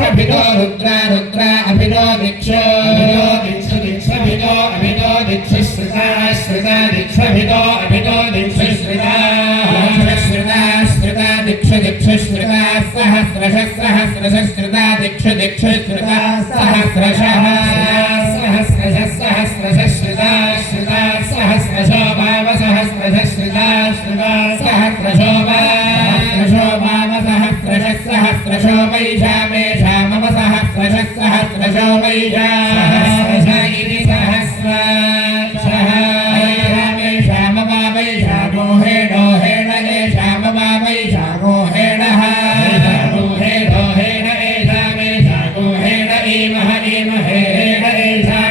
दिक्षभितो रुद्रा रुद्रा अभिनो दिक्षो दिक्षु दिक्षभितो अभिनो दिक्षुश्रुता श्रुता दिक्षभितो अभिनो दिक्षुश्रुता श्रुता श्रुता दिक्षु दिक्षुश्रुता सहस्रश सहस्रशश्रुता दिक्षु दिक्षुश्रुता सहस्रशः सहस्रश सहस्रशश्रुता श्रुता सहस्रशो भाव सहस्रशश्रुता श्रुता सहस्रशो वा सहस्रशो भाव सहस्रश सहस्रशो वैषामेश Yeah.